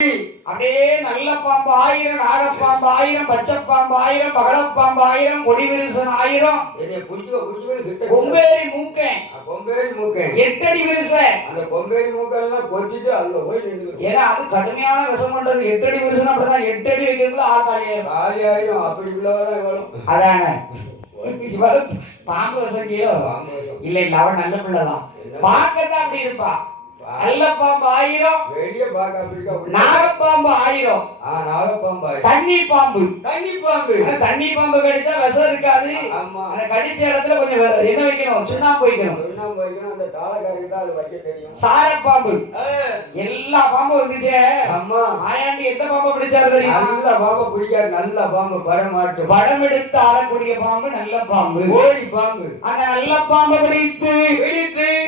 அப்படியே நல்ல பாம்பு 1000, நாகப்பாம்பு 1000, பச்சைப்பாம்பு 1000, பகடப்பாம்பு 1000, கொடிவிரிசன் 1000. என்னைய புடிச்சுக்க கொம்பேரி மூக்கன். கொம்பேரி மூக்கன் 8 அடி விரிசன். அந்த கொம்பேரி மூக்கெல்லாம் கொத்திட்டு அங்க போய் நின்று. ஏன்னா அது கடுமையான விஷம் பண்றது. 8 அடி விரிசன் அப்படிதான் 8 அடி வைக்கிறதுல ஆள் காலியாயிரும். அப்படி உள்ளவதான் இவ்வளவு. அதானே பாம்பு விஷம் கீழோ இல்ல இல்ல அவன் நல்ல பிள்ளைதான். பார்க்கத்தான் அப்படி இருப்பா. நல்ல பாம்பு 1000, வெளிய பாக்க அப்படிக்கா. நாகப்பாம்பு 1000. நாகப்பாம்பு. தண்ணி பாம்பு. தண்ணி பாம்பு கடிச்சா விஷம் இருக்காது. ஆமா. அந்த கடிச்ச இடத்துல கொஞ்சம் என்ன வைக்கணும்? சுண்ணாம்பு வைக்கணும். அந்த தாளக்காரருக்கு தான் அது வைக்க தெரியும். சாரப்பாம்பு. எல்லா பாம்பும் வந்துச்சே. அம்மா ஆயாண்டி எந்த பாம்பை பிடிச்சாரு தெரியுமா? நல்ல பாம்பை பிடிக்காது. நல்ல பாம்பு படமாட்டு. படம் எடுத்து ஆடக்கூடிய பாம்பு நல்ல பாம்பு. ஓடி பாம்பு. அந்த நல்ல பாம்பை பிடித்து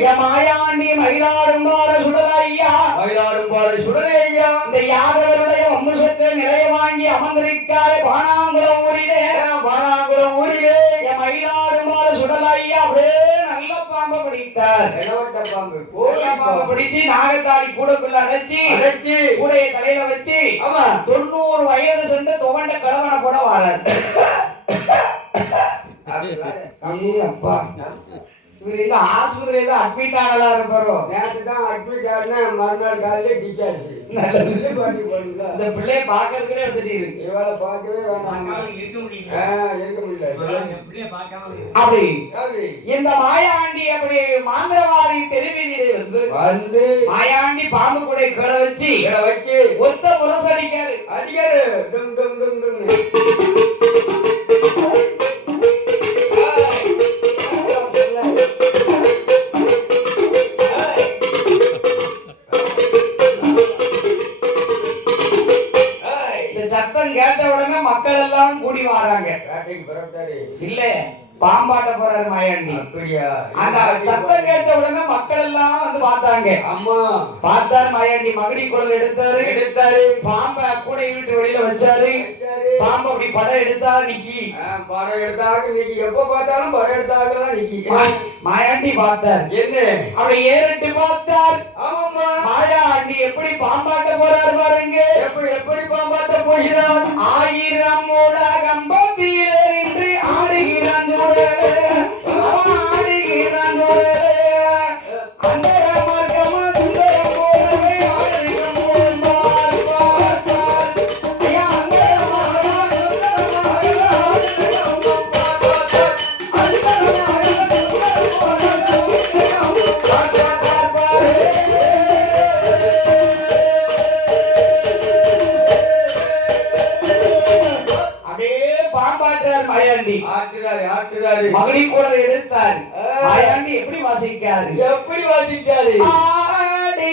என் மாயாண்டி மயிலாடும்பாறை சுடலையா. இந்த யாதவருடைய வம்சத்தை நிலைய வாங்கி அமர்ந்திருக்காரு பானாங்குளம் ஊரிலே. என் மயிலாடும்பாறை சுடலையா அப்படியே நல்ல பாம்பை பிடித்தார். பாம்பை பிடிச்சு நாகத்தாளி கூடக்குள்ள அடைச்சி கூடைய தலையில வச்சு 90 வயது சென்று துவண்ட கலவனை போட வாழார். அப்பா இவர் எங்க ஆஸ்பத்திரியில தான் அட்மிட் ஆனலா இருப்பாரோ. நேற்று தான் அட்மிட் ஆனா மறுநாள் காலையில டிஸ்சார்ஜ். இந்த பிள்ளைய பாக்கிறதுக்கே வந்துட்டு இருக்கு. இவளை பார்க்கவே வேண்டாம். இருக்க முடியல. அப்படி இந்த மாயாண்டி அப்படி மாந்திரவாதி தெருவீதியில வந்து மாயாண்டி பாம்பு கூட கிட வச்சு ஒத்த முரசு அடிக்காரு. டும் டும் டும் டும். சத்தம் கேட்ட உடனே மக்கள் எல்லாம் கூடி வராங்க. இல்ல பாம்பாட்ட போறாரு மாயாண்டி. அப்படியா? அந்த சத்தம் கேட்ட உடனே மக்கள் எல்லாம் வந்து பார்த்தாங்க. அம்மா பார்த்தாரு மாயாண்டி. மகடி குழல் எடுத்தாரு. பாம்பை கூடை விட்டு வெளியில வச்சாரு. பாம்பு அப்படி படம் எடுத்தாரு. நிக்கி படம் எடுத்தாக நிக்கி. எப்ப பார்த்தாலும் படம் எடுத்தாங்கலாம் நிக்கி. மாயாண்டி பார்த்தார். என்ன அப்படி ஏறிட்டு பார்த்தார். ஆமாம்மா மாயாண்டி எப்படி பாம்பாட்ட போறாரு பாருங்க. எப்படி பாம்பாட்ட போகிறார்? 1000 உலகம்பத்திலே நின்று ஆடுகிறான் மகடி குரல் எடுத்தார். மாயாண்டி எப்படி வாசிக்காரு? எப்படி வாசிச்சாரு? ஆடி